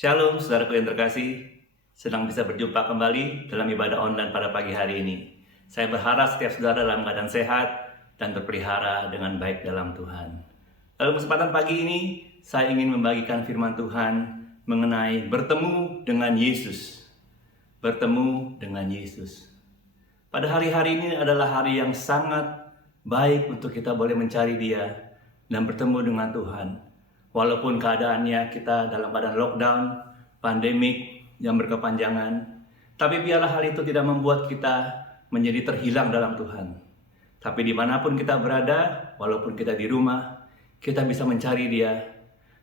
Shalom, saudaraku yang terkasih. Senang bisa berjumpa kembali dalam ibadah online pada pagi hari ini. Saya berharap setiap saudara dalam keadaan sehat dan terpelihara dengan baik dalam Tuhan. Dalam kesempatan pagi ini, saya ingin membagikan firman Tuhan mengenai bertemu dengan Yesus. Bertemu dengan Yesus. Pada hari-hari ini adalah hari yang sangat baik untuk kita boleh mencari Dia dan bertemu dengan Tuhan. Walaupun keadaannya kita dalam keadaan lockdown, pandemik yang berkepanjangan, tapi biarlah hal itu tidak membuat kita menjadi terhilang dalam Tuhan. Tapi dimanapun kita berada, walaupun kita di rumah, kita bisa mencari Dia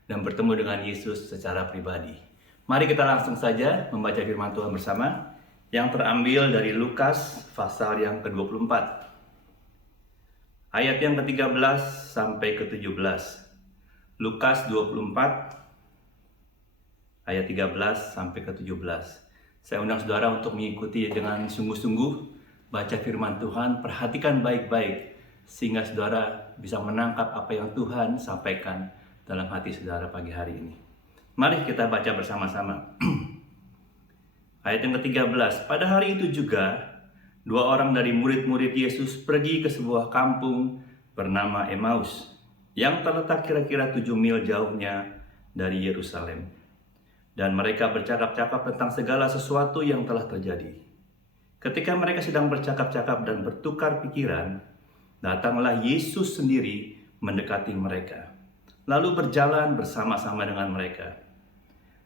dan bertemu dengan Yesus secara pribadi. Mari kita langsung saja membaca firman Tuhan bersama yang terambil dari Lukas pasal yang ke-24. Ayat yang ke-13 sampai ke-17. Lukas 24 ayat 13 sampai ke-17. Saya undang saudara untuk mengikuti dengan sungguh-sungguh baca firman Tuhan, perhatikan baik-baik sehingga saudara bisa menangkap apa yang Tuhan sampaikan dalam hati saudara pagi hari ini. Mari kita baca bersama-sama. Ayat yang ke-13. Pada hari itu juga dua orang dari murid-murid Yesus pergi ke sebuah kampung bernama Emmaus yang terletak kira-kira 7 mil jauhnya dari Yerusalem. Dan mereka bercakap-cakap tentang segala sesuatu yang telah terjadi. Ketika mereka sedang bercakap-cakap dan bertukar pikiran, datanglah Yesus sendiri mendekati mereka, lalu berjalan bersama-sama dengan mereka.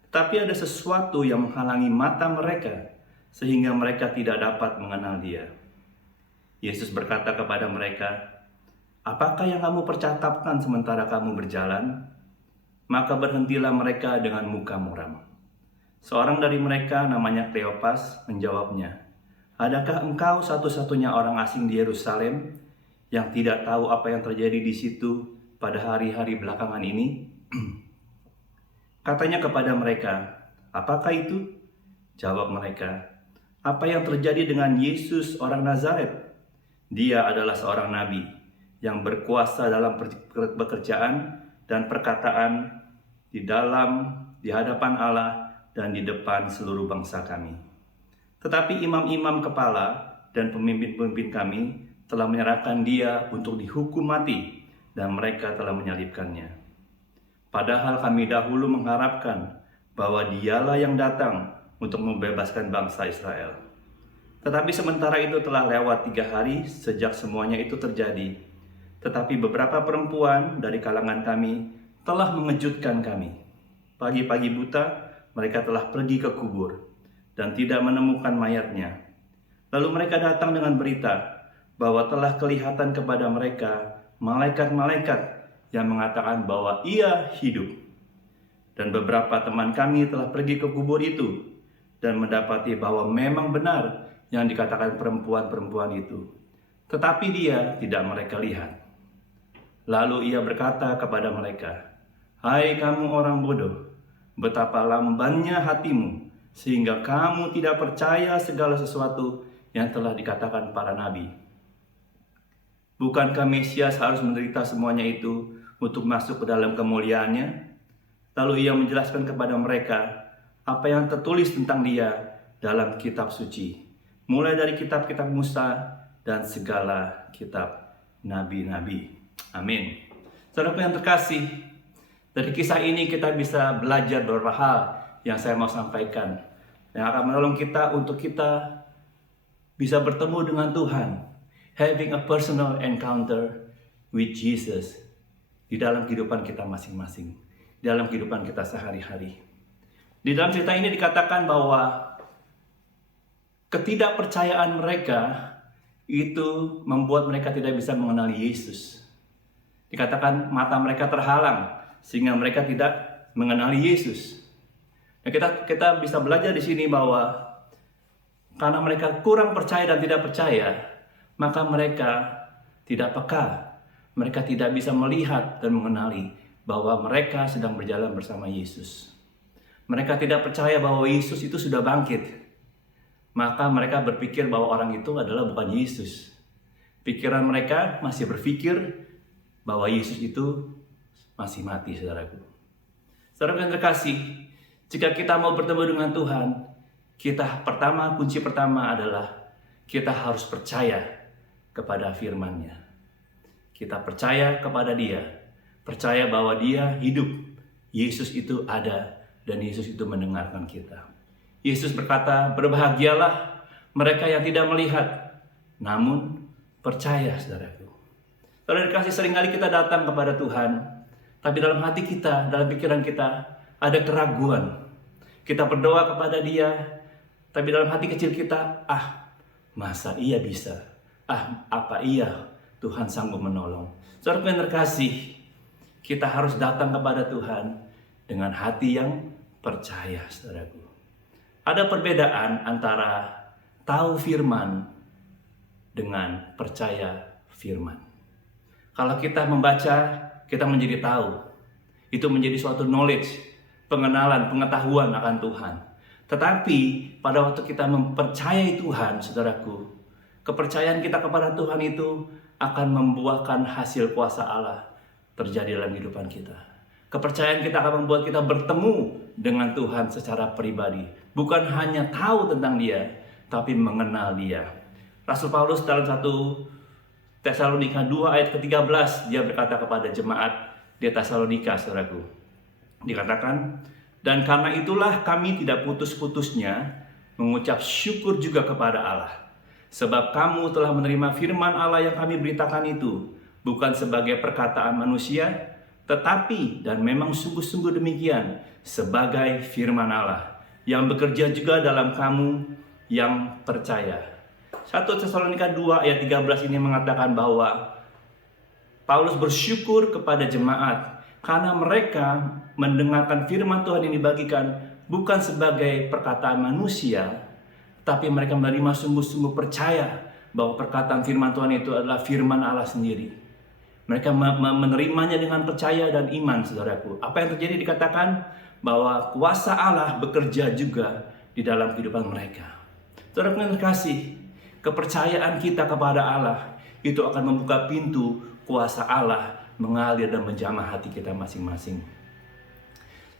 Tetapi ada sesuatu yang menghalangi mata mereka, sehingga mereka tidak dapat mengenal Dia. Yesus berkata kepada mereka, "Apakah yang kamu percakapkan sementara kamu berjalan?" Maka berhentilah mereka dengan muka muram. Seorang dari mereka namanya Kleopas menjawabnya, "Adakah engkau satu-satunya orang asing di Yerusalem yang tidak tahu apa yang terjadi di situ pada hari-hari belakangan ini?" Katanya kepada mereka, "Apakah itu?" Jawab mereka, "Apa yang terjadi dengan Yesus orang Nazaret? Dia adalah seorang nabi yang berkuasa dalam pekerjaan dan perkataan di hadapan Allah dan di depan seluruh bangsa kami. Tetapi imam-imam kepala dan pemimpin-pemimpin kami telah menyerahkan Dia untuk dihukum mati dan mereka telah menyalibkannya. Padahal kami dahulu mengharapkan bahwa Dialah yang datang untuk membebaskan bangsa Israel. Tetapi sementara itu telah lewat 3 hari sejak semuanya itu terjadi. Tetapi beberapa perempuan dari kalangan kami telah mengejutkan kami. Pagi-pagi buta, mereka telah pergi ke kubur dan tidak menemukan mayatnya. Lalu mereka datang dengan berita bahwa telah kelihatan kepada mereka malaikat-malaikat yang mengatakan bahwa Ia hidup. Dan beberapa teman kami telah pergi ke kubur itu dan mendapati bahwa memang benar yang dikatakan perempuan-perempuan itu. Tetapi Dia tidak mereka lihat. Lalu Ia berkata kepada mereka, "Hai kamu orang bodoh, betapa lambannya hatimu, sehingga kamu tidak percaya segala sesuatu yang telah dikatakan para nabi. Bukankah Mesias harus menderita semuanya itu untuk masuk ke dalam kemuliaannya?" Lalu Ia menjelaskan kepada mereka apa yang tertulis tentang Dia dalam kitab suci, mulai dari kitab-kitab Musa dan segala kitab nabi-nabi. Amin. Saudara yang terkasih, dari kisah ini kita bisa belajar beberapa hal yang saya mau sampaikan, yang akan menolong kita untuk kita bisa bertemu dengan Tuhan, having a personal encounter with Jesus di dalam kehidupan kita masing-masing, di dalam kehidupan kita sehari-hari. Di dalam cerita ini dikatakan bahwa ketidakpercayaan mereka itu membuat mereka tidak bisa mengenali Yesus. Dikatakan mata mereka terhalang sehingga mereka tidak mengenali Yesus. Nah, kita bisa belajar di sini bahwa karena mereka kurang percaya dan tidak percaya, maka mereka tidak peka. Mereka tidak bisa melihat dan mengenali bahwa mereka sedang berjalan bersama Yesus. Mereka tidak percaya bahwa Yesus itu sudah bangkit. Maka mereka berpikir bahwa orang itu adalah bukan Yesus. Pikiran mereka masih berpikir bahwa Yesus itu masih mati, saudaraku. Saudara yang terkasih, Jika kita mau bertemu dengan Tuhan, kunci pertama adalah kita harus percaya kepada firman-Nya. Kita percaya kepada Dia, percaya bahwa Dia hidup, Yesus itu ada, dan Yesus itu mendengarkan kita. Yesus berkata, berbahagialah mereka yang tidak melihat, namun percaya, saudaraku. Saudara dikasih, seringkali kita datang kepada Tuhan, tapi dalam hati kita, dalam pikiran kita, ada keraguan. Kita berdoa kepada Dia, tapi dalam hati kecil kita, masa iya bisa? Apa iya Tuhan sanggup menolong? Saudara yang terkasih, kita harus datang kepada Tuhan dengan hati yang percaya, saudaraku. Ada perbedaan antara tahu firman dengan percaya firman. Kalau kita membaca, kita menjadi tahu. Itu menjadi suatu knowledge, pengenalan, pengetahuan akan Tuhan. Tetapi pada waktu kita mempercayai Tuhan, saudaraku, kepercayaan kita kepada Tuhan itu akan membuahkan hasil kuasa Allah terjadi dalam kehidupan kita. Kepercayaan kita akan membuat kita bertemu dengan Tuhan secara pribadi. Bukan hanya tahu tentang Dia, tapi mengenal Dia. Rasul Paulus dalam 1 Tesalonika 2 ayat ke-13, dia berkata kepada jemaat di Tesalonika, saudaraku. Dikatakan, dan karena itulah kami tidak putus-putusnya mengucap syukur juga kepada Allah. Sebab kamu telah menerima firman Allah yang kami beritakan itu, bukan sebagai perkataan manusia, tetapi dan memang sungguh-sungguh demikian, sebagai firman Allah, yang bekerja juga dalam kamu yang percaya. 1 Tesalonika 2 ayat 13 ini mengatakan bahwa Paulus bersyukur kepada jemaat karena mereka mendengarkan firman Tuhan yang dibagikan bukan sebagai perkataan manusia, tapi mereka menerima sungguh-sungguh percaya bahwa perkataan firman Tuhan itu adalah firman Allah sendiri. Mereka menerimanya dengan percaya dan iman, saudaraku. Apa yang terjadi dikatakan bahwa kuasa Allah bekerja juga di dalam kehidupan mereka. Saudara yang terkasih, kepercayaan kita kepada Allah itu akan membuka pintu kuasa Allah mengalir dan menjamah hati kita masing-masing.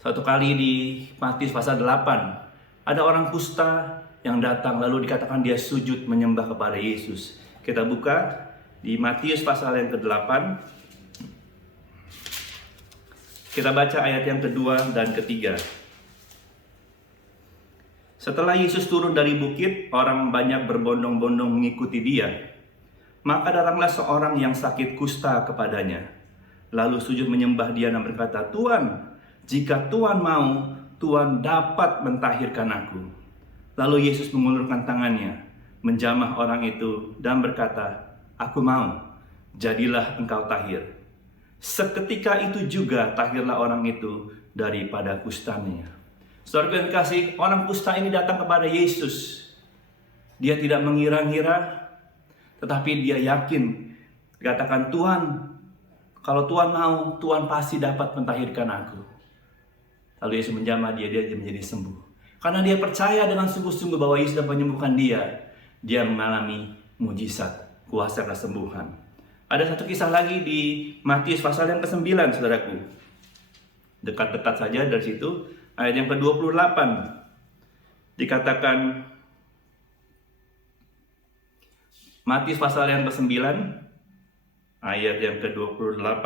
Suatu kali di Matius pasal 8, ada orang kusta yang datang lalu dikatakan dia sujud menyembah kepada Yesus. Kita buka di Matius pasal yang ke-8. Kita baca ayat yang kedua dan ketiga. Setelah Yesus turun dari bukit, orang banyak berbondong-bondong mengikuti Dia. Maka datanglah seorang yang sakit kusta kepadanya, lalu sujud menyembah Dia dan berkata, Tuhan, jika Tuhan mau, Tuhan dapat mentahirkan aku. Lalu Yesus mengulurkan tangannya, menjamah orang itu dan berkata, Aku mau, jadilah engkau tahir. Seketika itu juga tahirlah orang itu daripada kustanya. Saudara yang kasih, orang kusta ini datang kepada Yesus. Dia tidak mengira-ngira, tetapi dia yakin. Katakan, Tuhan, kalau Tuhan mau, Tuhan pasti dapat mentahirkan aku. Lalu Yesus menjamah dia menjadi sembuh. Karena dia percaya dengan sungguh-sungguh bahwa Yesus dapat menyembuhkan dia. Dia mengalami mujizat, kuasa kesembuhan. Ada satu kisah lagi di Matius pasal yang ke-9, saudaraku. Dekat-dekat saja dari situ, ayat yang ke-28. Dikatakan, Matius pasal yang ke-9, ayat yang ke-28.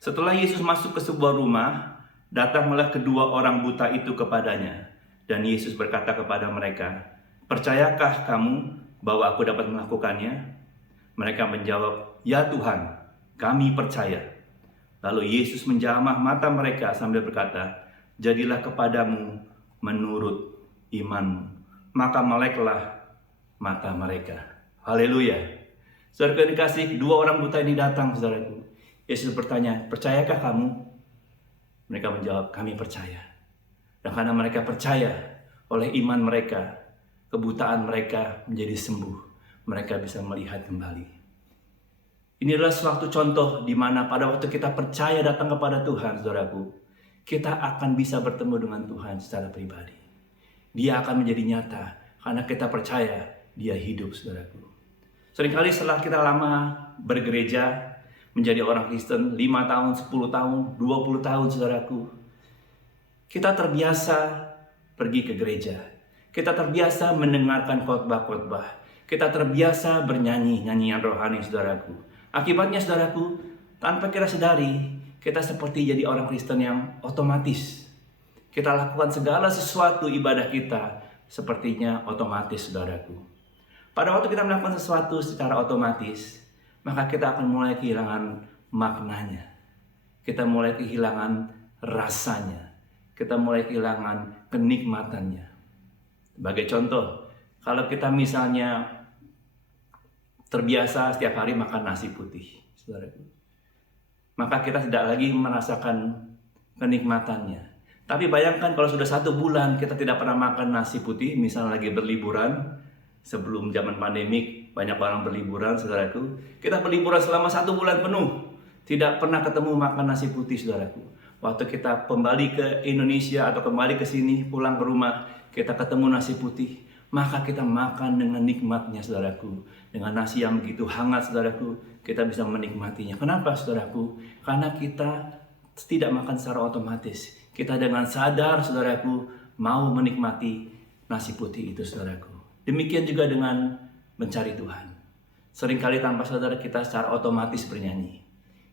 Setelah Yesus masuk ke sebuah rumah, datanglah kedua orang buta itu kepadanya. Dan Yesus berkata kepada mereka, Percayakah kamu bahwa aku dapat melakukannya? Mereka menjawab, Ya Tuhan, kami percaya. Lalu Yesus menjamah mata mereka sambil berkata, Jadilah kepadamu menurut imanmu. Maka meleklah mata mereka. Haleluya. Saudara yang dikasih, dua orang buta ini datang, saudaraku. Yesus bertanya, Percayakah kamu? Mereka menjawab, Kami percaya. Dan karena mereka percaya, oleh iman mereka, kebutaan mereka menjadi sembuh. Mereka bisa melihat kembali. Ini adalah suatu contoh di mana pada waktu kita percaya datang kepada Tuhan, saudaraku, kita akan bisa bertemu dengan Tuhan secara pribadi. Dia akan menjadi nyata karena kita percaya Dia hidup, saudaraku. Seringkali setelah kita lama bergereja, menjadi orang Kristen 5 tahun, 10 tahun, 20 tahun, saudaraku, Kita terbiasa pergi ke gereja. Kita terbiasa mendengarkan khotbah-khotbah. Kita terbiasa bernyanyi nyanyian rohani, saudaraku. Akibatnya, saudaraku, tanpa kita sadari, kita seperti jadi orang Kristen yang otomatis. Kita lakukan segala sesuatu ibadah kita sepertinya otomatis, saudaraku. Pada waktu kita melakukan sesuatu secara otomatis, maka kita akan mulai kehilangan maknanya. Kita mulai kehilangan rasanya. Kita mulai kehilangan kenikmatannya. Sebagai contoh, kalau kita misalnya terbiasa setiap hari makan nasi putih, saudaraku, maka kita tidak lagi merasakan kenikmatannya. Tapi bayangkan kalau sudah 1 bulan kita tidak pernah makan nasi putih, misalnya lagi berliburan, sebelum zaman pandemik banyak orang berliburan, saudaraku. Kita berliburan selama 1 bulan penuh, tidak pernah ketemu makan nasi putih, saudaraku. Waktu kita kembali ke Indonesia atau kembali ke sini, pulang ke rumah, kita ketemu nasi putih, maka kita makan dengan nikmatnya, saudaraku. Dengan nasi yang begitu hangat, saudaraku, kita bisa menikmatinya. Kenapa, saudaraku? Karena kita tidak makan secara otomatis. Kita dengan sadar, saudaraku, mau menikmati nasi putih itu, saudaraku. Demikian juga dengan mencari Tuhan. Seringkali tanpa sadar kita secara otomatis bernyanyi.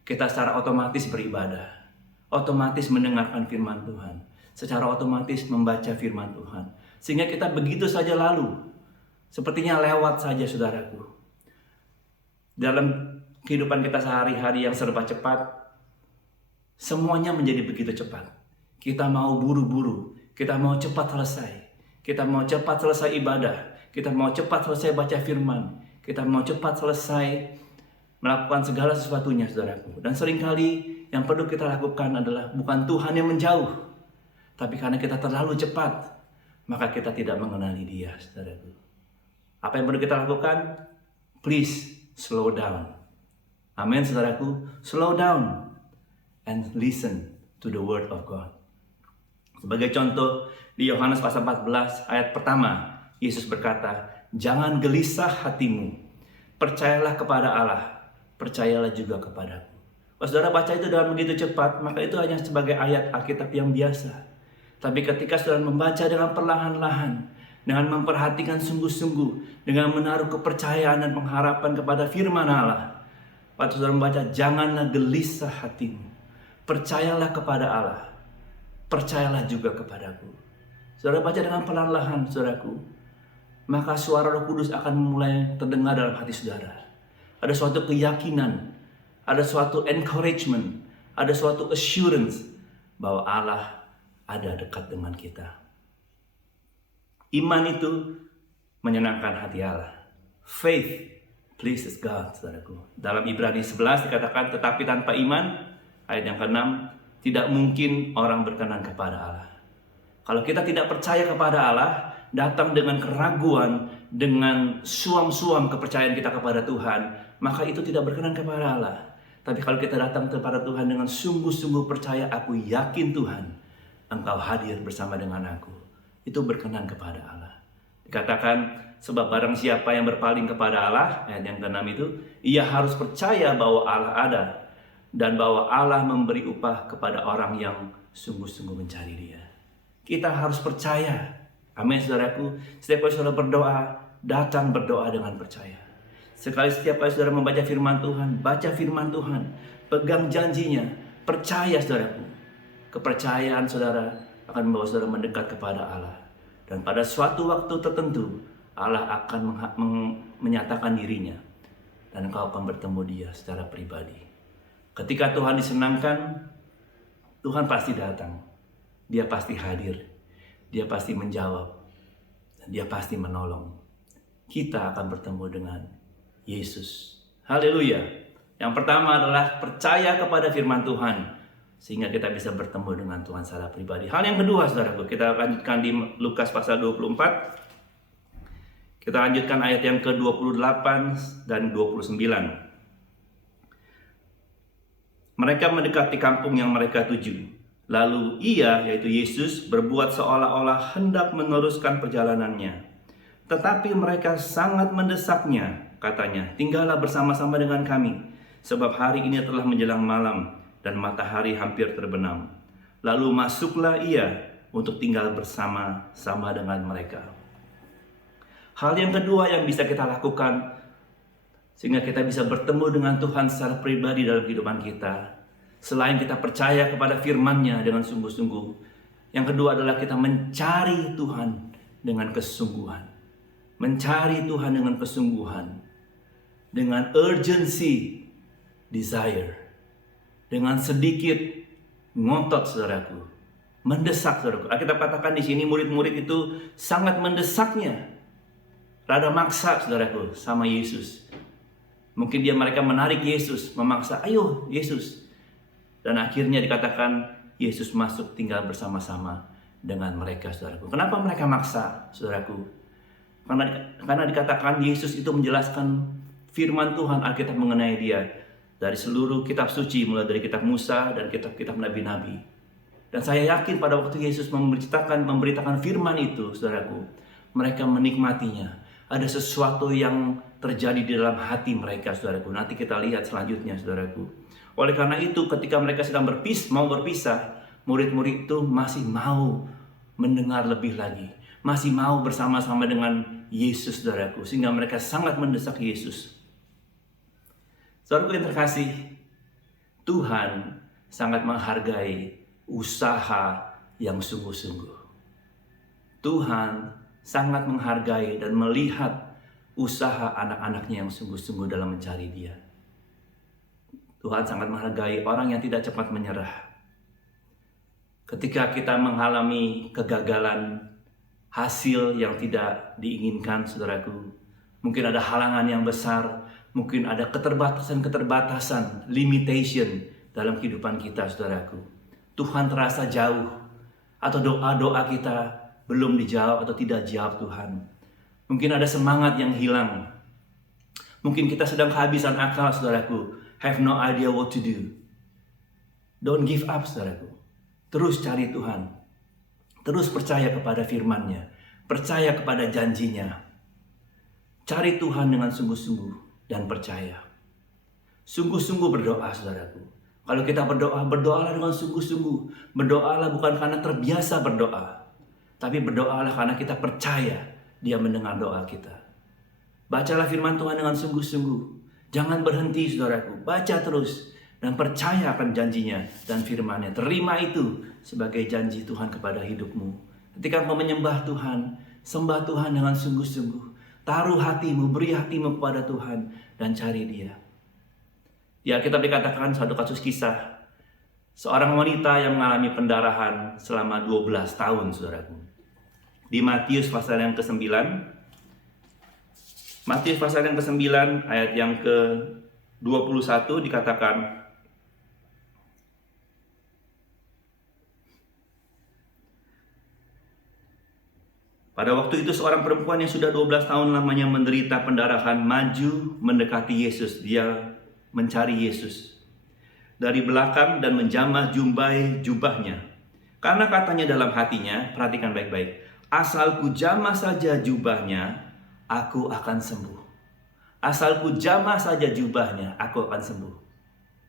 Kita secara otomatis beribadah. Otomatis mendengarkan firman Tuhan. Secara otomatis membaca firman Tuhan. Sehingga kita begitu saja lalu. Sepertinya lewat saja, saudaraku. Dalam kehidupan kita sehari-hari yang serba cepat, semuanya menjadi begitu cepat. Kita mau buru-buru. Kita mau cepat selesai. Kita mau cepat selesai ibadah. Kita mau cepat selesai baca firman. Kita mau cepat selesai melakukan segala sesuatunya, saudaraku. Dan seringkali yang perlu kita lakukan adalah bukan Tuhan yang menjauh, tapi karena kita terlalu cepat, maka kita tidak mengenali Dia, saudaraku. Apa yang perlu kita lakukan? Please slow down. Amin, saudaraku. Slow down and listen to the word of God. Sebagai contoh, di Yohanes pasal 14 ayat pertama, Yesus berkata, "Jangan gelisah hatimu. Percayalah kepada Allah. Percayalah juga kepadaku." Kalau saudara baca itu dalam begitu cepat, maka itu hanya sebagai ayat Alkitab yang biasa. Tapi ketika saudara membaca dengan perlahan-lahan, dengan memperhatikan sungguh-sungguh, dengan menaruh kepercayaan dan pengharapan kepada firman Allah, waktu saudara membaca, janganlah gelisah hatimu. Percayalah kepada Allah. Percayalah juga kepadaku. Saudara baca dengan perlahan-lahan, saudaraku, maka suara Roh Kudus akan mulai terdengar dalam hati saudara. Ada suatu keyakinan, ada suatu encouragement, ada suatu assurance bahwa Allah ada dekat dengan kita. Iman itu menyenangkan hati Allah. Faith pleases God, saudaraku. Dalam Ibrani 11 dikatakan, tetapi tanpa iman, ayat yang ke-6, tidak mungkin orang berkenan kepada Allah. Kalau kita tidak percaya kepada Allah, datang dengan keraguan, dengan suam-suam kepercayaan kita kepada Tuhan, maka itu tidak berkenan kepada Allah. Tapi kalau kita datang kepada Tuhan dengan sungguh-sungguh percaya, aku yakin Tuhan, Engkau hadir bersama dengan aku, itu berkenan kepada Allah. Dikatakan, sebab barang siapa yang berpaling kepada Allah, ayat yang ke-6 itu, ia harus percaya bahwa Allah ada, dan bahwa Allah memberi upah kepada orang yang sungguh-sungguh mencari Dia. Kita harus percaya. Amin, saudaraku. Setiap kali saudara berdoa, datang berdoa dengan percaya. Setiap kali saudara membaca firman Tuhan, baca firman Tuhan, pegang janjinya, percaya, saudaraku. Kepercayaan saudara akan membawa saudara mendekat kepada Allah. Dan pada suatu waktu tertentu, Allah akan menyatakan dirinya. Dan engkau akan bertemu Dia secara pribadi. Ketika Tuhan disenangkan, Tuhan pasti datang. Dia pasti hadir. Dia pasti menjawab. Dan Dia pasti menolong. Kita akan bertemu dengan Yesus. Haleluya. Yang pertama adalah percaya kepada firman Tuhan, sehingga kita bisa bertemu dengan Tuhan secara pribadi. Hal yang kedua, saudaraku, kita lanjutkan di Lukas pasal 24. Kita lanjutkan ayat yang ke-28 dan 29. Mereka mendekati kampung yang mereka tuju. Lalu ia, yaitu Yesus, berbuat seolah-olah hendak meneruskan perjalanannya. Tetapi mereka sangat mendesaknya, katanya, tinggallah bersama-sama dengan kami, sebab hari ini telah menjelang malam dan matahari hampir terbenam. Lalu masuklah ia untuk tinggal bersama-sama dengan mereka. Hal yang kedua yang bisa kita lakukan sehingga kita bisa bertemu dengan Tuhan secara pribadi dalam kehidupan kita, selain kita percaya kepada firman-Nya dengan sungguh-sungguh, yang kedua adalah kita mencari Tuhan dengan kesungguhan. Mencari Tuhan dengan kesungguhan, dengan urgency, desire, dengan sedikit ngotot, saudaraku, mendesak, saudaraku. Kita katakan di sini murid-murid itu sangat mendesaknya, rada maksa, saudaraku, sama Yesus. Mungkin mereka menarik Yesus, memaksa, ayo Yesus. Dan akhirnya dikatakan Yesus masuk tinggal bersama-sama dengan mereka, saudaraku. Kenapa mereka maksa, saudaraku? Karena dikatakan Yesus itu menjelaskan firman Tuhan, Alkitab mengenai dia dari seluruh kitab suci, mulai dari kitab Musa dan kitab-kitab nabi-nabi. Dan saya yakin pada waktu Yesus memberitakan firman itu, saudaraku, mereka menikmatinya. Ada sesuatu yang terjadi di dalam hati mereka, saudaraku. Nanti kita lihat selanjutnya, saudaraku. Oleh karena itu, ketika mereka sedang mau berpisah, murid-murid itu masih mau mendengar lebih lagi, masih mau bersama-sama dengan Yesus, saudaraku, sehingga mereka sangat mendesak Yesus. Saudaraku yang terkasih, Tuhan sangat menghargai usaha yang sungguh-sungguh. Tuhan sangat menghargai dan melihat usaha anak-anaknya yang sungguh-sungguh dalam mencari Dia. Tuhan sangat menghargai orang yang tidak cepat menyerah. Ketika kita mengalami kegagalan, hasil yang tidak diinginkan, saudaraku, mungkin ada halangan yang besar, mungkin ada keterbatasan, limitation dalam kehidupan kita, saudaraku. Tuhan terasa jauh, atau doa-doa kita belum dijawab atau tidak jawab Tuhan. Mungkin ada semangat yang hilang. Mungkin kita sedang kehabisan akal, saudaraku. Have no idea what to do. Don't give up, saudaraku. Terus cari Tuhan. Terus percaya kepada firman-Nya. Percaya kepada janjinya. Cari Tuhan dengan sungguh-sungguh dan percaya. Sungguh-sungguh berdoa, saudaraku. Kalau kita berdoa, berdoalah dengan sungguh-sungguh. Berdoalah bukan karena terbiasa berdoa, tapi berdoalah karena kita percaya Dia mendengar doa kita. Bacalah firman Tuhan dengan sungguh-sungguh. Jangan berhenti, saudaraku. Baca terus dan percaya akan janjinya dan firman-Nya. Terima itu sebagai janji Tuhan kepada hidupmu. Ketika kau menyembah Tuhan, sembah Tuhan dengan sungguh-sungguh. Taruh hatimu, beri hatimu kepada Tuhan dan cari Dia. Di Alkitab dikatakan satu kasus kisah, seorang wanita yang mengalami pendarahan selama 12 tahun, saudaraku. Di Matius pasal yang ke-9, Matius pasal yang ke-9 ayat yang ke-21 dikatakan, pada waktu itu seorang perempuan yang sudah 12 tahun lamanya menderita pendarahan maju mendekati Yesus. Dia mencari Yesus dari belakang dan menjamah jubahnya. Karena katanya dalam hatinya, perhatikan baik-baik, asal ku jamah saja jubahnya, aku akan sembuh. Asal ku jamah saja jubahnya, aku akan sembuh.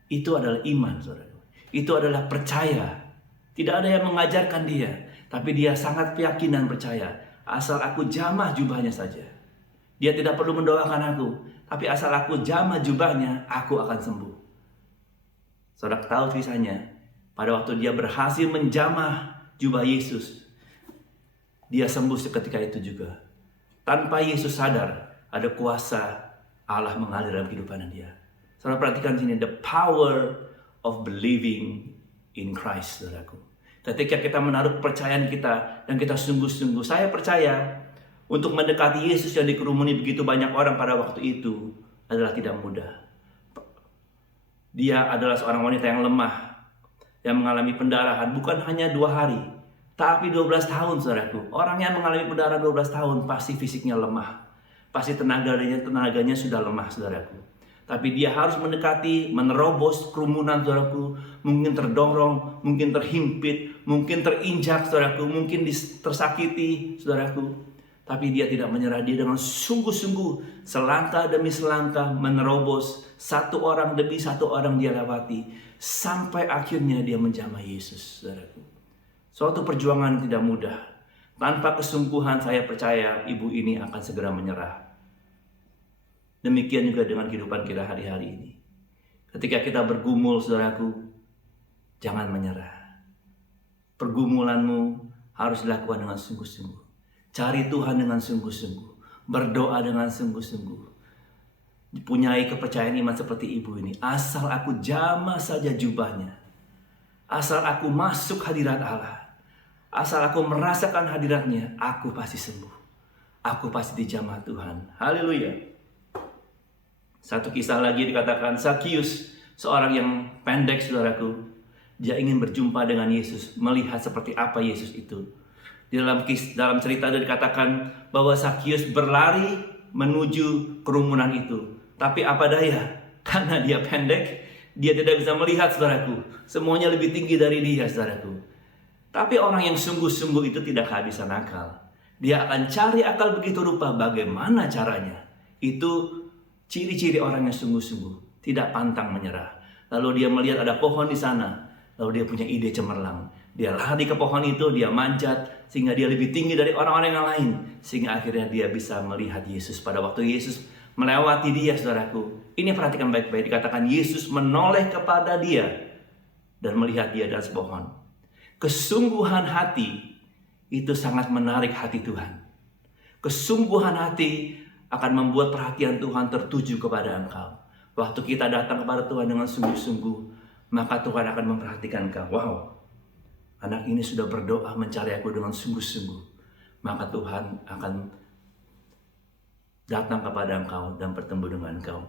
Itu adalah iman, saudara. Itu adalah percaya. Tidak ada yang mengajarkan dia, tapi dia sangat yakin dan percaya. Asal aku jamah jubahnya saja. Dia tidak perlu mendoakan aku, tapi asal aku jamah jubahnya, aku akan sembuh. Saudara tahu kisahnya, pada waktu dia berhasil menjamah jubah Yesus, dia sembuh seketika itu juga. Tanpa Yesus sadar, ada kuasa Allah mengalir dalam kehidupan dia. Saudara perhatikan sini, the power of believing in Christ, saudaraku. Ketika kita menaruh kepercayaan kita dan kita sungguh-sungguh, saya percaya untuk mendekati Yesus yang dikerumuni begitu banyak orang pada waktu itu adalah tidak mudah. Dia adalah seorang wanita yang lemah, yang mengalami pendarahan bukan hanya 2 hari, tapi 12 tahun, saudaraku. Orang yang mengalami pendarahan 12 tahun pasti fisiknya lemah, pasti tenaganya sudah lemah, saudaraku. Tapi dia harus mendekati, menerobos kerumunan, saudaraku. Mungkin terdorong, mungkin terhimpit, mungkin terinjak, saudaraku. Mungkin tersakiti, saudaraku. Tapi dia tidak menyerah, dia dengan sungguh-sungguh selangkah demi selangkah menerobos, satu orang demi satu orang dia lewati, sampai akhirnya dia menjamah Yesus, saudaraku. Suatu perjuangan tidak mudah. Tanpa kesungguhan saya percaya ibu ini akan segera menyerah. Demikian juga dengan kehidupan kita hari-hari ini. Ketika kita bergumul, saudaraku, jangan menyerah. Pergumulanmu harus dilakukan dengan sungguh-sungguh. Cari Tuhan dengan sungguh-sungguh. Berdoa dengan sungguh-sungguh. Punyai kepercayaan iman seperti ibu ini. Asal aku jamah saja jubahnya. Asal aku masuk hadirat Allah. Asal aku merasakan hadiratnya, aku pasti sembuh. Aku pasti dijamah Tuhan. Haleluya. Satu kisah lagi dikatakan Sakius, seorang yang pendek, saudaraku. Dia ingin berjumpa dengan Yesus, melihat seperti apa Yesus itu. Di dalam cerita itu dikatakan bahwa Sakius berlari menuju kerumunan itu. Tapi apa daya, karena dia pendek, dia tidak bisa melihat, saudaraku. Semuanya lebih tinggi dari dia, saudaraku. Tapi orang yang sungguh-sungguh itu tidak kehabisan akal. Dia akan cari akal begitu rupa bagaimana caranya. Itu ciri-ciri orang yang sungguh-sungguh, tidak pantang menyerah. Lalu dia melihat ada pohon di sana, lalu dia punya ide cemerlang. Dia lari ke pohon itu, dia manjat, sehingga dia lebih tinggi dari orang-orang yang lain. Sehingga akhirnya dia bisa melihat Yesus. Pada waktu Yesus melewati dia, saudaraku. Ini perhatikan baik-baik, dikatakan Yesus menoleh kepada dia dan melihat dia di atas pohon. Kesungguhan hati itu sangat menarik hati Tuhan. Kesungguhan hati akan membuat perhatian Tuhan tertuju kepada engkau. Waktu kita datang kepada Tuhan dengan sungguh-sungguh, maka Tuhan akan memperhatikan engkau. Wow, anak ini sudah berdoa mencari aku dengan sungguh-sungguh. Maka Tuhan akan datang kepada engkau dan bertemu dengan engkau.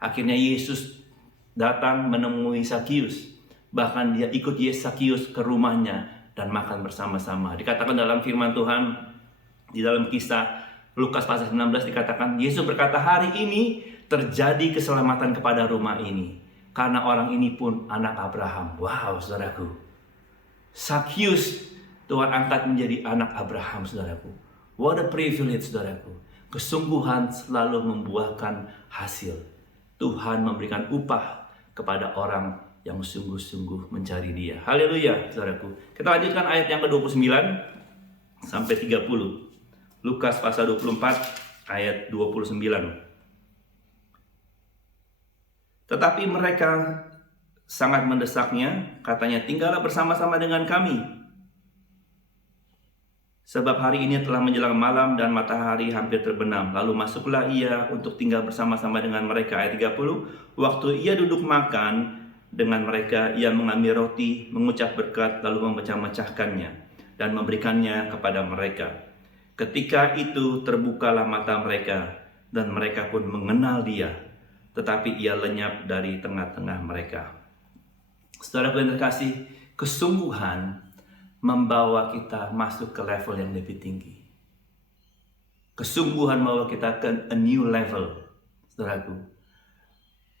Akhirnya Yesus datang menemui Sakius. Bahkan dia ikut Sakius ke rumahnya dan makan bersama-sama. Dikatakan dalam firman Tuhan, di dalam kisah Lukas pasal 19 dikatakan, Yesus berkata, hari ini terjadi keselamatan kepada rumah ini. Karena orang ini pun anak Abraham. Wow, saudaraku. Sakius Tuhan angkat menjadi anak Abraham, saudaraku. What a privilege, saudaraku. Kesungguhan selalu membuahkan hasil. Tuhan memberikan upah kepada orang yang sungguh-sungguh mencari dia. Haleluya, saudaraku. Kita lanjutkan ayat yang ke-29 sampai 30. Lukas pasal 24 ayat 29. Tetapi mereka sangat mendesaknya, katanya, tinggallah bersama-sama dengan kami. Sebab hari ini telah menjelang malam dan matahari hampir terbenam. Lalu masuklah ia untuk tinggal bersama-sama dengan mereka. Ayat 30. Waktu ia duduk makan dengan mereka, ia mengambil roti, mengucap berkat, lalu memecah-mecahkannya dan memberikannya kepada mereka. Ketika itu terbukalah mata mereka dan mereka pun mengenal dia, tetapi ia lenyap dari tengah-tengah mereka. Saudara yang terkasih, kesungguhan membawa kita masuk ke level yang lebih tinggi. Kesungguhan membawa kita ke a new level, saudaraku.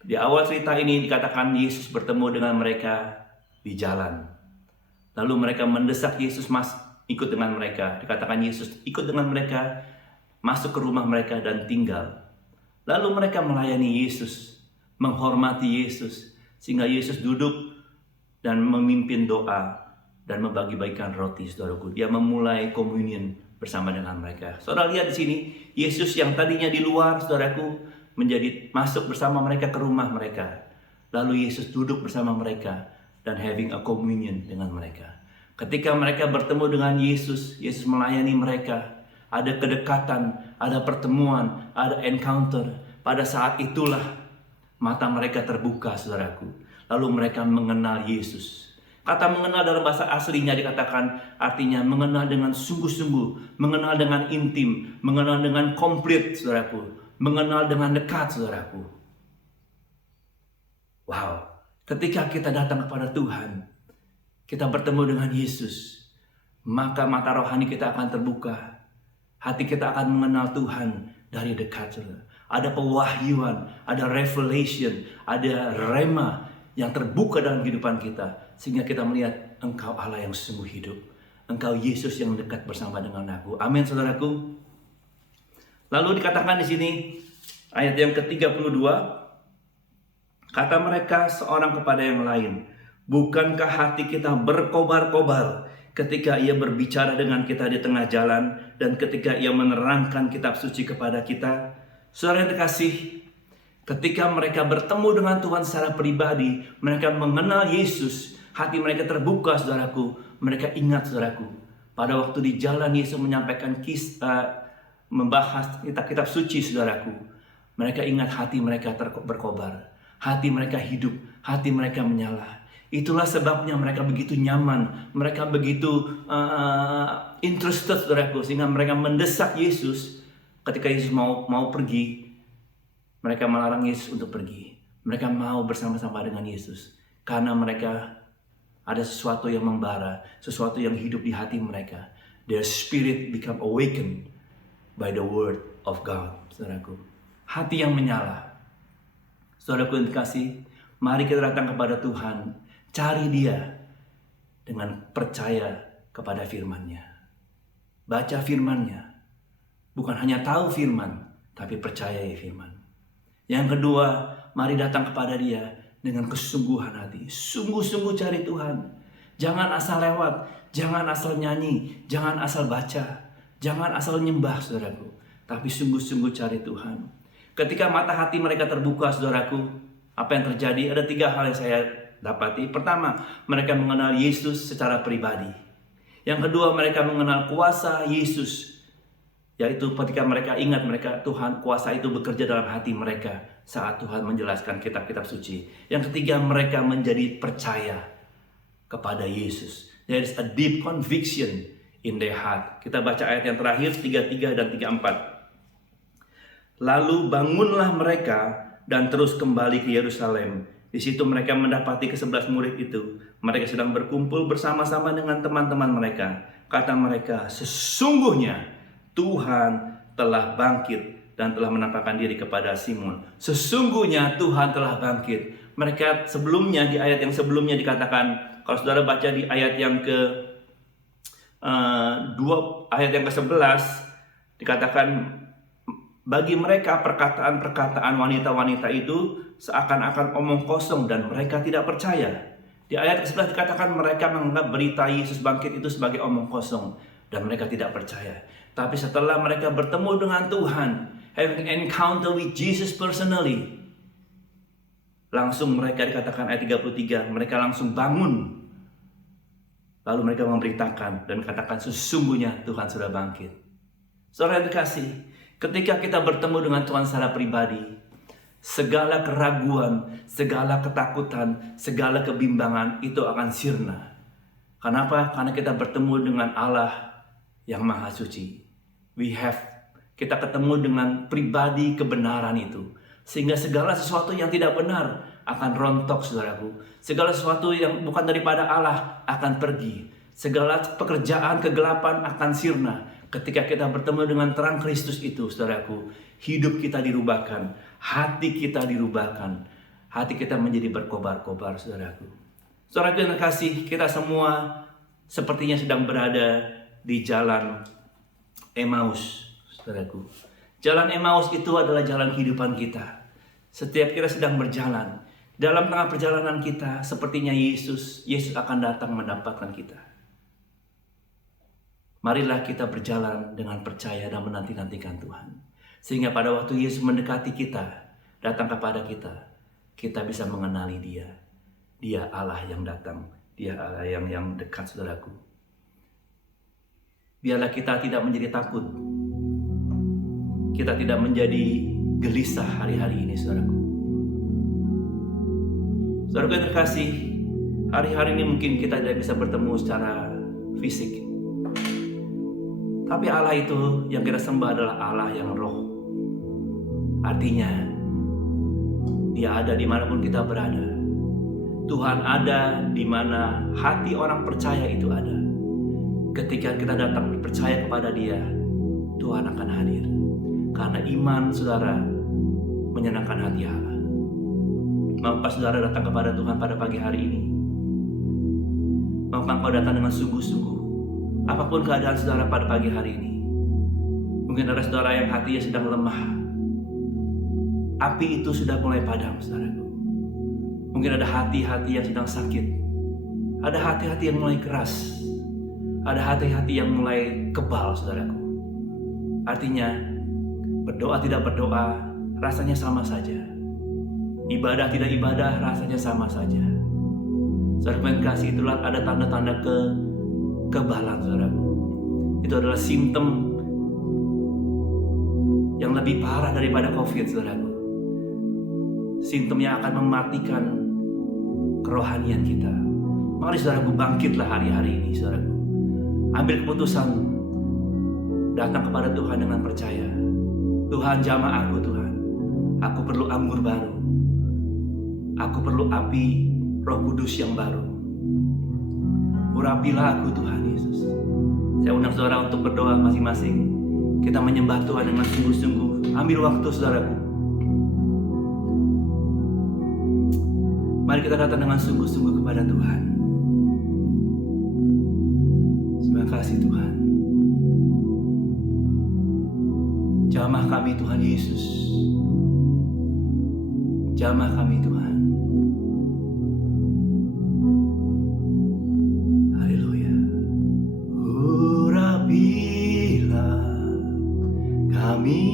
Di awal cerita ini dikatakan Yesus bertemu dengan mereka di jalan. Lalu mereka mendesak Yesus ikut dengan mereka. Dikatakan Yesus ikut dengan mereka, masuk ke rumah mereka dan tinggal. Lalu mereka melayani Yesus, menghormati Yesus, sehingga Yesus duduk dan memimpin doa dan membagi-bagikan roti, saudaraku. Dia memulai komunion bersama dengan mereka. Saudara lihat di sini, Yesus yang tadinya di luar, saudaraku, menjadi masuk bersama mereka ke rumah mereka. Lalu Yesus duduk bersama mereka dan having a communion dengan mereka. Ketika mereka bertemu dengan Yesus, Yesus melayani mereka. Ada kedekatan, ada pertemuan, ada encounter. Pada saat itulah mata mereka terbuka, saudaraku. Lalu mereka mengenal Yesus. Kata mengenal dalam bahasa aslinya dikatakan artinya mengenal dengan sungguh-sungguh, mengenal dengan intim, mengenal dengan komplit, saudaraku. Mengenal dengan dekat, saudaraku. Wow, ketika kita datang kepada Tuhan, kita bertemu dengan Yesus, maka mata rohani kita akan terbuka. Hati kita akan mengenal Tuhan dari dekat, saudara. Ada pewahyuan, ada revelation, ada rema yang terbuka dalam kehidupan kita. Sehingga kita melihat Engkau Allah yang sungguh hidup. Engkau Yesus yang dekat bersama dengan aku. Amin, saudaraku. Lalu dikatakan di sini ayat yang ke-32, kata mereka seorang kepada yang lain, bukankah hati kita berkobar-kobar ketika ia berbicara dengan kita di tengah jalan dan ketika ia menerangkan kitab suci kepada kita? Saudara yang terkasih, ketika mereka bertemu dengan Tuhan secara pribadi, mereka mengenal Yesus, hati mereka terbuka, saudaraku. Mereka ingat, saudaraku, pada waktu di jalan Yesus menyampaikan kisah, membahas kitab suci, saudaraku. Mereka ingat hati mereka berkobar, hati mereka hidup, hati mereka menyala. Itulah sebabnya mereka begitu nyaman, mereka begitu interested, saudaraku, sehingga mereka mendesak Yesus. Ketika Yesus mau pergi, mereka melarang Yesus untuk pergi. Mereka mau bersama-sama dengan Yesus karena mereka ada sesuatu yang membara, sesuatu yang hidup di hati mereka. Their spirit become awakened by the word of God, saudaraku. Hati yang menyala. Saudaraku yang dikasih, mari kita datang kepada Tuhan, cari Dia dengan percaya kepada firman-Nya. Baca firman-Nya. Bukan hanya tahu firman, tapi percayai firman. Yang kedua, mari datang kepada Dia dengan kesungguhan hati. Sungguh-sungguh cari Tuhan. Jangan asal lewat, jangan asal nyanyi, jangan asal baca, jangan asal nyembah, saudaraku. Tapi sungguh-sungguh cari Tuhan. Ketika mata hati mereka terbuka, saudaraku, apa yang terjadi? Ada 3 hal yang saya dapati. Pertama, mereka mengenal Yesus secara pribadi. Yang kedua, mereka mengenal kuasa Yesus. Yaitu ketika mereka ingat Tuhan, kuasa itu bekerja dalam hati mereka saat Tuhan menjelaskan kitab-kitab suci. Yang ketiga, mereka menjadi percaya kepada Yesus. There is a deep conviction in their heart. Kita baca ayat yang terakhir 33 dan 34. Lalu bangunlah mereka dan terus kembali ke Yerusalem. Di situ mereka mendapati ke-11 murid itu. Mereka sedang berkumpul bersama-sama dengan teman-teman mereka. Kata mereka, sesungguhnya Tuhan telah bangkit dan telah menampakkan diri kepada Simon. Sesungguhnya Tuhan telah bangkit. Mereka sebelumnya, di ayat yang sebelumnya dikatakan, kalau saudara baca di ayat yang ayat yang ke-11, dikatakan bagi mereka perkataan-perkataan wanita-wanita itu seakan-akan omong kosong dan mereka tidak percaya. Di ayat ke-11 dikatakan mereka menganggap berita Yesus bangkit itu sebagai omong kosong dan mereka tidak percaya. Tapi setelah mereka bertemu dengan Tuhan, having encounter with Jesus personally, langsung mereka dikatakan ayat 33, mereka langsung bangun. Lalu mereka memberitakan dan katakan sesungguhnya Tuhan sudah bangkit. Saudara yang dikasih, ketika kita bertemu dengan Tuhan secara pribadi, segala keraguan, segala ketakutan, segala kebimbangan itu akan sirna. Kenapa? Karena kita bertemu dengan Allah yang Maha Suci. Kita ketemu dengan pribadi kebenaran itu. Sehingga segala sesuatu yang tidak benar akan rontok, saudaraku. Segala sesuatu yang bukan daripada Allah akan pergi. Segala pekerjaan kegelapan akan sirna. Ketika kita bertemu dengan terang Kristus itu, saudaraku, hidup kita dirubahkan, hati kita dirubahkan, hati kita menjadi berkobar-kobar, saudaraku. Saudaraku yang terkasih, kita semua sepertinya sedang berada di jalan Emmaus, saudaraku. Jalan Emmaus itu adalah jalan kehidupan kita. Setiap kita sedang berjalan, dalam tengah perjalanan kita, sepertinya Yesus akan datang mendapatkan kita. Marilah kita berjalan dengan percaya dan menanti-nantikan Tuhan. Sehingga pada waktu Yesus mendekati kita, datang kepada kita, kita bisa mengenali Dia. Dia Allah yang datang, Dia Allah yang dekat, saudaraku. Biarlah kita tidak menjadi takut. Kita tidak menjadi gelisah hari-hari ini, saudaraku. Saudaraku yang terkasih, hari-hari ini mungkin kita tidak bisa bertemu secara fisik. Tapi Allah itu yang kita sembah adalah Allah yang roh. Artinya, Dia ada dimanapun kita berada. Tuhan ada di mana hati orang percaya itu ada. Ketika kita datang percaya kepada Dia, Tuhan akan hadir. Karena iman saudara menyenangkan hati Allah. Maukah saudara datang kepada Tuhan pada pagi hari ini? Maukah engkau datang dengan sungguh-sungguh? Apapun keadaan saudara pada pagi hari ini. Mungkin Mungkin ada saudara yang hatinya sedang lemah. Api itu sudah mulai padam, saudaraku. Mungkin ada hati-hati yang sedang sakit. Ada hati-hati yang mulai keras. Ada hati-hati yang mulai kebal, saudaraku. Artinya, berdoa tidak berdoa rasanya sama saja. Ibadah tidak ibadah rasanya sama saja. Saudara yang kasih, itulah ada tanda-tanda kekebalan, saudaraku. Itu adalah simptom yang lebih parah daripada COVID, saudaraku. Simptom yang akan mematikan kerohanian kita. Mari saudaraku, bangkitlah hari-hari ini, saudaraku. Ambil keputusan, datang kepada Tuhan dengan percaya. Tuhan, jamah aku, Tuhan. Aku perlu anggur baru. Aku perlu api Roh Kudus yang baru. Urapilah aku, Tuhan Yesus. Saya undang saudara untuk berdoa masing-masing. Kita menyembah Tuhan dengan sungguh-sungguh. Ambil waktu, saudaraku. Mari kita datang dengan sungguh-sungguh kepada Tuhan. Terima kasih, Tuhan. Jamah kami, Tuhan Yesus. Jamah kami, Tuhan. Haleluya. Urapilah kami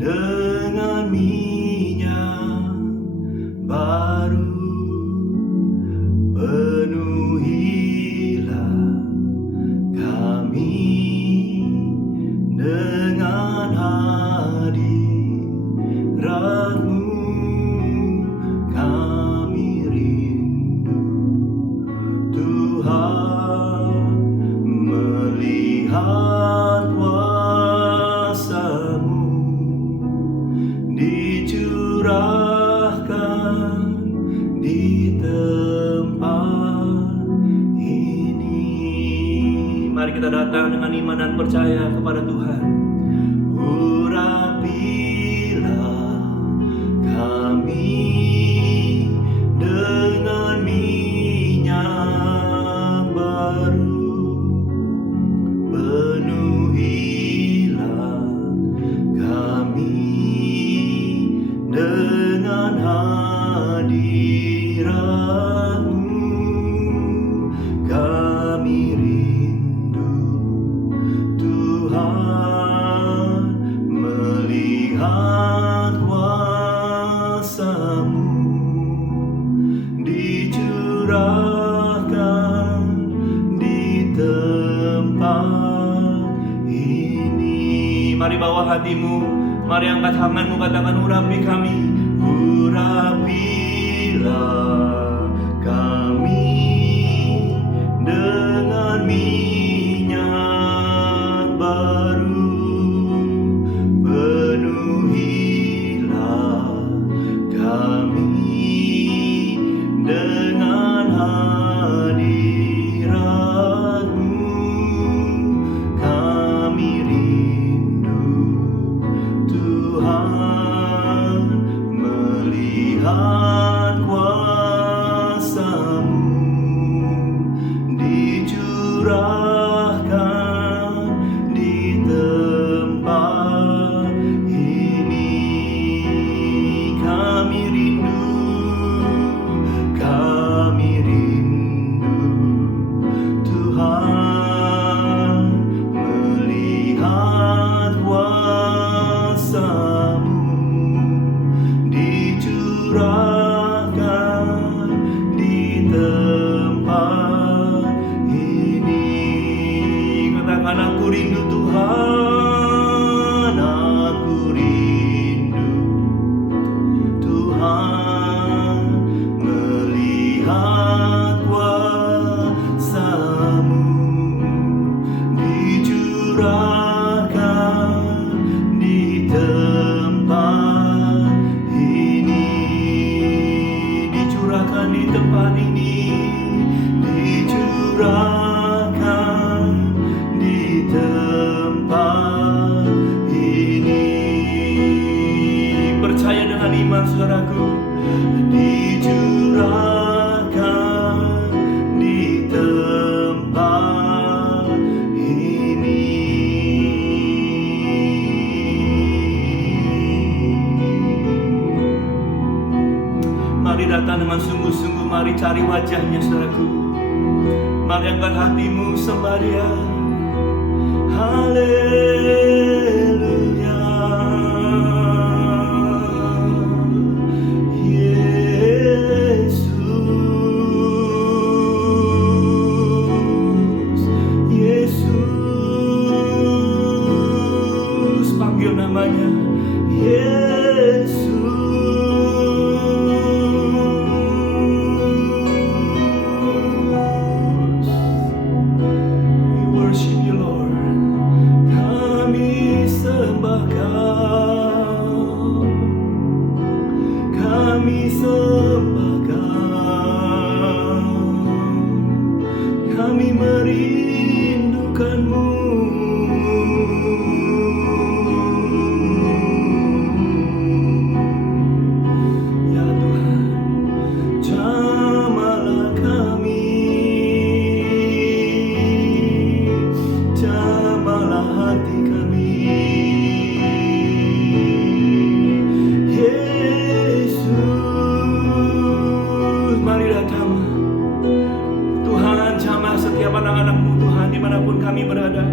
dengan minyak baru. Penuhilah kami dengan hadirat-Mu. Kami rindu Tuhan melihat kuasa-Mu dicurahkan di tempat ini. Mari kita datang dengan iman dan percaya kepada Tuhan. Urapilah kami dengan minyak baru. Penuhilah kami dengan hadirat-Mu. Kami rindu Tuhan melihat kuasa-Mu dicurahkan di tempat ini. Mari bawa hatimu, mari angkat tanganmu, katakan urapi kami. Urapilah kami dengan minyak baru. Penuhilah kami dengan hadirat-Mu. Kami rindu Tuhan melihat kuasa-Mu dicurahkan di tempat ini. Kami rindu Tuhan melihat kuasa-Mu dicurahkan di tempat ini. Katakan, aku rindu Tuhan, aku rindu Tuhan melihat kuasa-Mu dicurahkan di tempat ini. Dicurahkan di tempat ini. Dicurahkan di tempat ini. Percaya dengan iman, saudaraku. Dicurahkan di tempat ini. datang dengan sungguh-sungguh, mari cari wajahnya saudaraku. Mari angkat hatimu, sembah Dia. Haleluya. Yesus, Yesus, panggil namanya Yesus. Kami merindukanmu, ya Tuhan, jamahlah kami, jamahlah hati kami. Yesus, mari datang Tuhan, jamah setiap anak-anak-Mu Tuhan, dimanapun kami berada,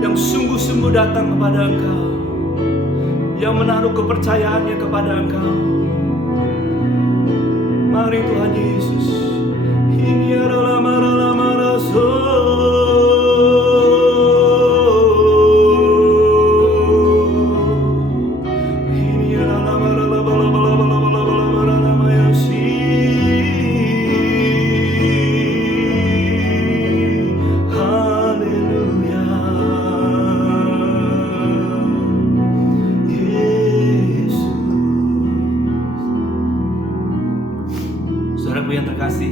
yang sungguh-sungguh datang kepada Engkau, yang menaruh kepercayaannya kepada Engkau. Mari Tuhan Yesus, ini adalah marah-marah-so. Saudaraku yang terkasih,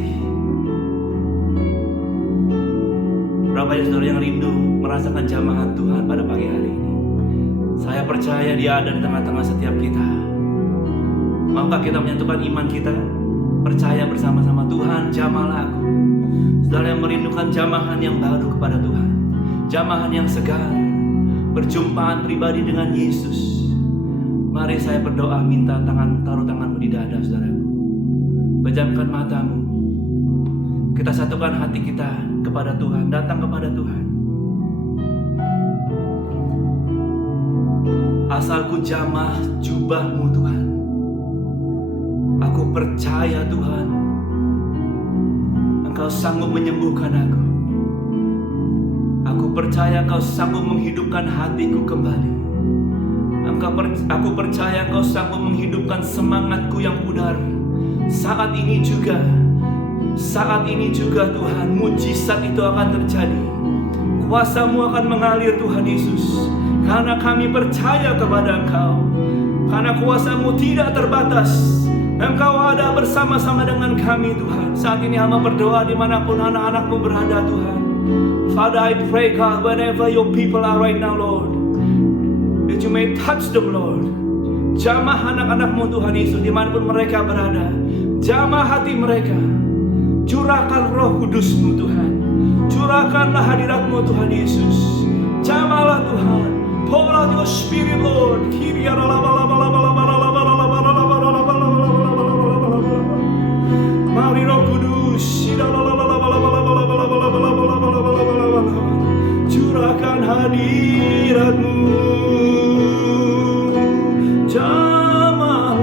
berapa ya saudara yang rindu merasakan jamahan Tuhan pada pagi hari ini? Saya percaya Dia ada di tengah-tengah setiap kita. Maukah kita menyatukan iman kita, percaya bersama-sama, Tuhan jamahlah aku. Saudara yang merindukan jamahan yang baru kepada Tuhan, jamahan yang segar, perjumpaan pribadi dengan Yesus. Mari saya berdoa, minta taruh tanganmu di dada saudaraku. Pejamkan matamu. Kita satukan hati kita kepada Tuhan, datang kepada Tuhan. Asalku jamah jubah-Mu Tuhan, aku percaya Tuhan, Engkau sanggup menyembuhkan aku. Aku percaya Engkau sanggup menghidupkan hatiku kembali. Aku percaya Engkau sanggup menghidupkan semangatku yang pudar. Saat ini juga Tuhan, mujizat itu akan terjadi. Kuasa-Mu akan mengalir Tuhan Yesus, karena kami percaya kepada Engkau. Karena kuasa-Mu tidak terbatas, Engkau ada bersama-sama dengan kami Tuhan. Saat ini hamba berdoa dimanapun anak-anak-Mu berada Tuhan. Father, I pray God, wherever your people are right now Lord, that you may touch them Lord. Jamah anak-anak-Mu Tuhan Yesus dimanapun mereka berada. Jamah hati mereka. Curahkan Roh Kudus-Mu Tuhan. Curahkanlah hadirat-Mu Tuhan Yesus. Jamahlah Tuhan. Pour out your spirit Lord. Mari Roh Kudus. Curahkan hadirat-Mu. Jamahlah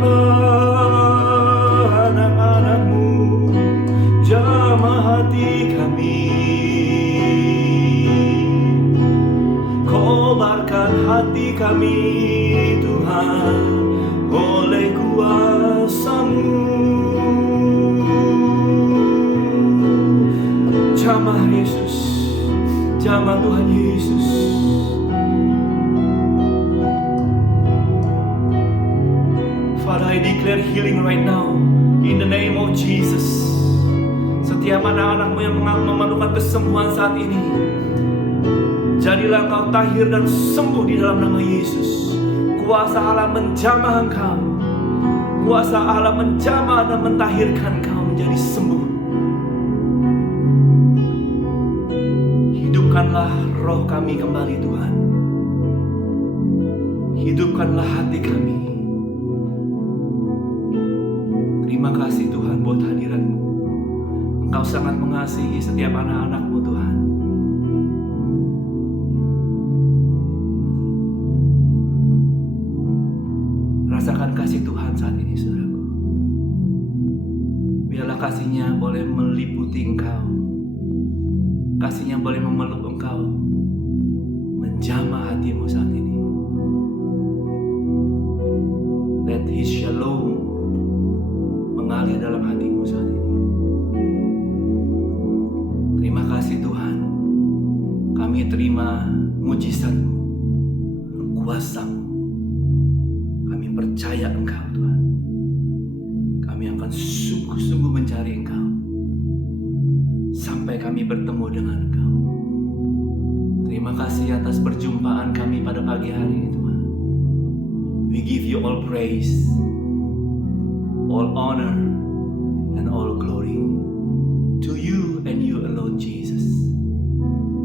anak-anak-Mu, jamah hati kami. Kobarkan hati kami Tuhan oleh kuasa-Mu. Jamah Yesus, jamah Tuhan Yesus. Father, I declare healing right now in the name of Jesus. Setiap anak-anak-Mu yang memerlukan kesembuhan saat ini, jadilah Engkau tahir dan sembuh di dalam nama Yesus. Kuasa Allah menjamah Engkau. Kuasa Allah menjamah dan mentahirkan Engkau menjadi sembuh. Hidupkanlah roh kami kembali Tuhan. Hidupkanlah hati kami. Terima kasih Tuhan buat hadirat-Mu. Engkau sangat mengasihi setiap anak-anak-Mu Tuhan. Rasakan kasih Tuhan saat ini, saudaraku. Biarlah kasih-Nya boleh meliputi engkau. Kasih-Nya boleh memeluk engkau, menjamah hatimu saat ini. Let His Shalom mengalir dalam hatimu saat ini. Terima kasih Tuhan. Kami terima mujizat-Mu, kuasa-Mu. Kami percaya Engkau Tuhan. Kami akan sungguh-sungguh mencari Engkau sampai kami bertemu dengan Engkau. Terima kasih atas perjumpaan kami pada pagi hari ini Tuhan. We give You all praise, all honor, and all glory to You and You alone, Jesus,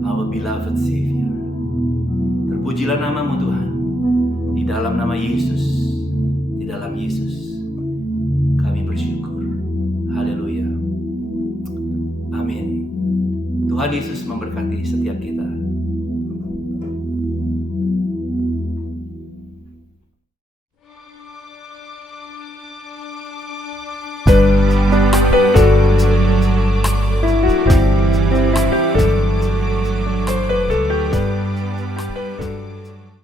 our beloved Savior. Terpujilah nama-Mu Tuhan. Di dalam nama Yesus, di dalam Yesus, kami bersyukur. Haleluya. Amin. Tuhan Yesus memberkati setiap kita.